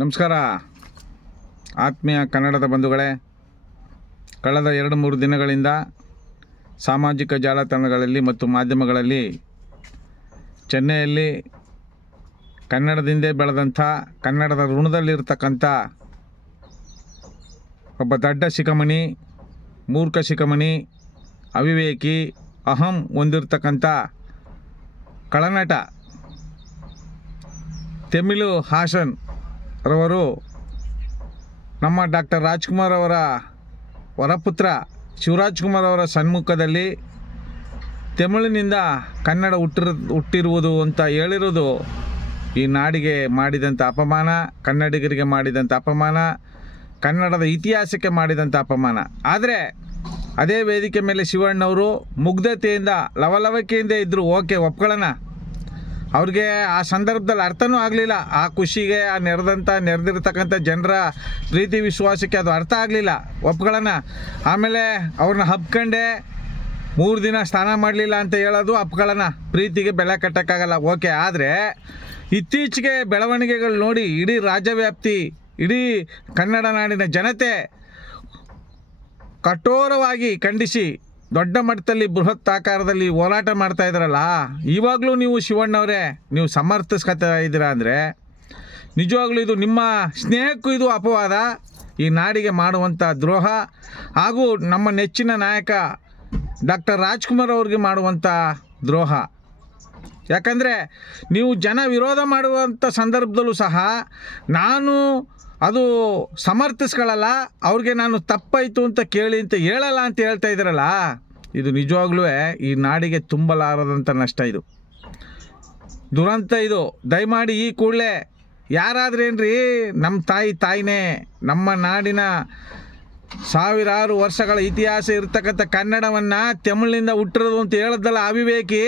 ನಮಸ್ಕಾರ. ಆತ್ಮೀಯ ಕನ್ನಡದ ಬಂಧುಗಳೇ, ಕಳೆದ ಎರಡು ಮೂರು ದಿನಗಳಿಂದ ಸಾಮಾಜಿಕ ಜಾಲತಾಣಗಳಲ್ಲಿ ಮತ್ತು ಮಾಧ್ಯಮಗಳಲ್ಲಿ ಚೆನ್ನೈಯಲ್ಲಿ ಕನ್ನಡದಿಂದೇ ಬೆಳೆದಂಥ, ಕನ್ನಡದ ಋಣದಲ್ಲಿರ್ತಕ್ಕಂಥ ಒಬ್ಬ ದಡ್ಡ ಶಿಖಮಣಿ, ಮೂರ್ಖ ಶಿಖಮಣಿ, ಅವಿವೇಕಿ, ಅಹಂ ಹೊಂದಿರ್ತಕ್ಕಂಥ ಕಳನಟ, ತಮಿಳು ಹಾಸನ್ ರವರು ನಮ್ಮ ಡಾಕ್ಟರ್ ರಾಜ್ಕುಮಾರ್ ಅವರ ವರಪುತ್ರ ಶಿವರಾಜ್ ಕುಮಾರ್ ಅವರ ಸನ್ಮುಖದಲ್ಲಿ ತಮಿಳಿನಿಂದ ಕನ್ನಡ ಹುಟ್ಟಿರ, ಹುಟ್ಟಿರುವುದು ಅಂತ ಹೇಳಿರೋದು ಈ ನಾಡಿಗೆ ಮಾಡಿದಂಥ ಅಪಮಾನ, ಕನ್ನಡಿಗರಿಗೆ ಮಾಡಿದಂಥ ಅಪಮಾನ, ಕನ್ನಡದ ಇತಿಹಾಸಕ್ಕೆ ಮಾಡಿದಂಥ ಅಪಮಾನ. ಆದರೆ ಅದೇ ವೇದಿಕೆ ಮೇಲೆ ಶಿವಣ್ಣವರು ಮುಗ್ಧತೆಯಿಂದ ಲವಲವಿಕೆಯಿಂದ ಇದ್ದರು ಓಕೆ, ಒಪ್ಕೊಳ್ಳೋಣ. ಅವ್ರಿಗೆ ಆ ಸಂದರ್ಭದಲ್ಲಿ ಅರ್ಥನೂ ಆಗಲಿಲ್ಲ. ಆ ಖುಷಿಗೆ, ಆ ನೆರೆದಂಥ ನೆರೆದಿರ್ತಕ್ಕಂಥ ಜನರ ಪ್ರೀತಿ, ವಿಶ್ವಾಸಕ್ಕೆ ಅದು ಅರ್ಥ ಆಗಲಿಲ್ಲ. ಒಪ್ಗಳನ್ನ. ಆಮೇಲೆ ಅವ್ರನ್ನ ಹಬ್ಕಂಡೆ ಮೂರು ದಿನ ಸ್ನಾನ ಮಾಡಲಿಲ್ಲ ಅಂತ ಹೇಳೋದು ಅಪ್ಗಳನ್ನು. ಪ್ರೀತಿಗೆ ಬೆಲೆ ಕಟ್ಟೋಕ್ಕಾಗಲ್ಲ. ಓಕೆ, ಆದರೆ ಇತ್ತೀಚೆಗೆ ಬೆಳವಣಿಗೆಗಳು ನೋಡಿ ಇಡೀ ರಾಜ್ಯವ್ಯಾಪ್ತಿ, ಇಡೀ ಕನ್ನಡ ನಾಡಿನ ಜನತೆ ಕಠೋರವಾಗಿ ಖಂಡಿಸಿ ದೊಡ್ಡ ಮಟ್ಟದಲ್ಲಿ ಬೃಹತ್ ಆಕಾರದಲ್ಲಿ ಹೋರಾಟ ಮಾಡ್ತಾ ಇದ್ದಾರಲ್ಲ ಇವಾಗಲೂ ನೀವು ಶಿವಣ್ಣವರೇ, ನೀವು ಸಮರ್ಥಿಸ್ಕೊತಾ ಇದ್ದೀರಾ ಅಂದರೆ, ನಿಜವಾಗ್ಲೂ ಇದು ನಿಮ್ಮ ಸ್ನೇಹಕ್ಕೂ ಇದು ಅಪವಾದ. ಈ ನಾಡಿಗೆ ಮಾಡುವಂಥ ದ್ರೋಹ ಹಾಗೂ ನಮ್ಮ ನೆಚ್ಚಿನ ನಾಯಕ ಡಾಕ್ಟರ್ ರಾಜ್ಕುಮಾರ್ ಅವ್ರಿಗೆ ಮಾಡುವಂಥ ದ್ರೋಹ. ಯಾಕಂದರೆ ನೀವು ಜನ ವಿರೋಧ ಮಾಡುವಂಥ ಸಂದರ್ಭದಲ್ಲೂ ಸಹ ನಾನು ಅದು ಸಮರ್ಥಿಸ್ಕೊಳ್ಳಲ್ಲ, ಅವ್ರಿಗೆ ನಾನು ತಪ್ಪಾಯಿತು ಅಂತ ಕೇಳಿ ಅಂತ ಹೇಳಲ್ಲ ಅಂತ ಹೇಳ್ತಾ ಇದ್ದೀರಲ್ಲ ಇದು ನಿಜವಾಗ್ಲೂ ಈ ನಾಡಿಗೆ ತುಂಬಲಾರದಂಥ ನಷ್ಟ ಇದು. ದುರಂತ ಇದು. ದಯಮಾಡಿ ಈ ಕೂಡಲೇ, ಯಾರಾದ್ರೇನ್ರಿ ನಮ್ಮ ತಾಯಿ ತಾಯಿನೇ, ನಮ್ಮ ನಾಡಿನ ಸಾವಿರಾರು ವರ್ಷಗಳ ಇತಿಹಾಸ ಇರ್ತಕ್ಕಂಥ ಕನ್ನಡವನ್ನು ತಮಿಳಿನಿಂದ ಹುಟ್ಟಿರೋದು ಅಂತ ಹೇಳದಲ್ಲ ಅವಿವೇಕಿ.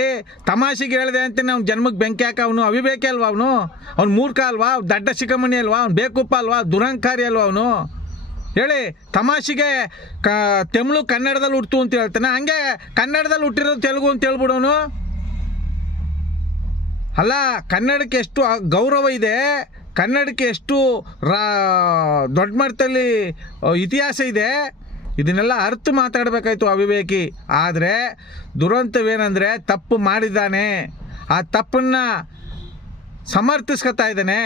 ತಮಾಷೆಗೆ ಹೇಳಿದೆ ಅಂತ ನಾವು ಜನ್ಮಕ್ಕೆ ಬೆಂಕಿ ಹಾಕ ಅವನು. ಅವಿವೇಕಿ ಅಲ್ವಾ ಅವನು? ಅವ್ನು ಮೂರ್ಖ ಅಲ್ವಾ? ದಡ್ಡ ಶಿಖಮಣಿ ಅಲ್ವಾ? ಅವ್ನು ಬೇಕುಪ್ಪ ಅಲ್ವಾ? ದುರಂಕಾರಿ ಅಲ್ವಾ ಅವನು? ಹೇಳಿ, ತಮಾಷೆಗೆ ಕ, ತಮಿಳು ಕನ್ನಡದಲ್ಲಿ ಹುಟ್ಟು ಅಂತ ಹೇಳ್ತಾನೆ. ಹಂಗೆ ಕನ್ನಡದಲ್ಲಿ ಹುಟ್ಟಿರೋದು ತೆಲುಗು ಅಂತ ಹೇಳ್ಬಿಡೋನು ಅಲ್ಲ, ಕನ್ನಡಕ್ಕೆ ಎಷ್ಟು ಗೌರವ ಇದೆ. ಕನ್ನಡಕ್ಕೆ ಎಷ್ಟು ರಾ ದೊಡ್ಡ ಮಟ್ಟದಲ್ಲಿ ಇತಿಹಾಸ ಇದೆ, ಇದನ್ನೆಲ್ಲ ಅರ್ಥ ಮಾತಾಡಬೇಕಾಯ್ತು ಅವಿವೇಕಿ ಆದರೆ ದುರಂತವೇನೆಂದರೆ ತಪ್ಪು ಮಾಡಿದ್ದಾನೆ. ಆ ತಪ್ಪನ್ನು ಸಮರ್ಥಿಸ್ಕೊತಾ ಇದ್ದಾನೆ.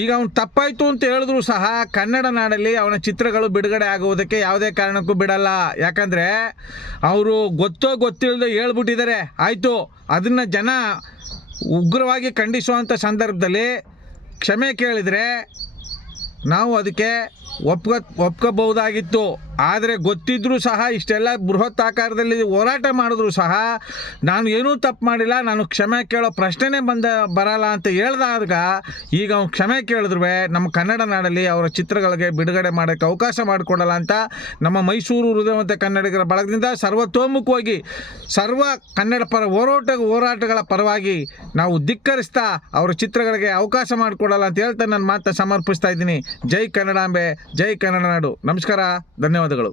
ಈಗ ಅವನು ತಪ್ಪಾಯಿತು ಅಂತ ಹೇಳಿದ್ರು ಸಹ ಕನ್ನಡ ನಾಡಲ್ಲಿ ಅವನ ಚಿತ್ರಗಳು ಬಿಡುಗಡೆ ಆಗುವುದಕ್ಕೆ ಯಾವುದೇ ಕಾರಣಕ್ಕೂ ಬಿಡಲ್ಲ. ಯಾಕಂದರೆ ಅವರು ಗೊತ್ತೋ ಗೊತ್ತಿಲ್ಲದೆ ಹೇಳ್ಬಿಟ್ಟಿದ್ದಾರೆ. ಆಯಿತು, ಅದನ್ನು ಜನ ಉಗ್ರವಾಗಿ ಖಂಡಿಸುವಂಥ ಸಂದರ್ಭದಲ್ಲಿ ಕ್ಷಮೆ ಕೇಳಿದರೆ ನಾವು ಅದಕ್ಕೆ ಒಪ್ಕೊ ಒಪ್ಕೋಬಹುದಾಗಿತ್ತು. ಆದರೆ ಗೊತ್ತಿದ್ದರೂ ಸಹ ಇಷ್ಟೆಲ್ಲ ಬೃಹತ್ ಆಕಾರದಲ್ಲಿ ಹೋರಾಟ ಮಾಡಿದ್ರು ಸಹ ನಾನು ಏನೂ ತಪ್ಪು ಮಾಡಿಲ್ಲ, ನಾನು ಕ್ಷಮೆ ಕೇಳೋ ಪ್ರಶ್ನೆನೇ ಬಂದ, ಬರಲ್ಲ ಅಂತ ಹೇಳ್ದಾಗ ಈಗ ಅವ್ನು ಕ್ಷಮೆ ಕೇಳಿದ್ರು ನಮ್ಮ ಕನ್ನಡ ನಾಡಲ್ಲಿ ಅವರ ಚಿತ್ರಗಳಿಗೆ ಬಿಡುಗಡೆ ಮಾಡೋಕ್ಕೆ ಅವಕಾಶ ಮಾಡಿಕೊಡಲ್ಲ ಅಂತ ನಮ್ಮ ಮೈಸೂರು ಹೃದಯವಂತ ಕನ್ನಡಿಗರ ಬಳಗದಿಂದ ಸರ್ವತೋಮುಖವಾಗಿ ಸರ್ವ ಕನ್ನಡ ಪರ ಹೋರಾಟ, ಹೋರಾಟಗಳ ಪರವಾಗಿ ನಾವು ಧಿಕ್ಕರಿಸ್ತಾ ಅವರ ಚಿತ್ರಗಳಿಗೆ ಅವಕಾಶ ಮಾಡಿಕೊಡಲ್ಲ ಅಂತ ಹೇಳ್ತಾ ನಾನು ಮಾತನ್ನು ಸಮರ್ಪಿಸ್ತಾ ಇದ್ದೀನಿ. ಜೈ ಕನ್ನಡಾಂಬೆ, ಜೈ ಕನ್ನಡ ನಾಡು. ನಮಸ್ಕಾರ ಧನ್ಯವಾದಗಳು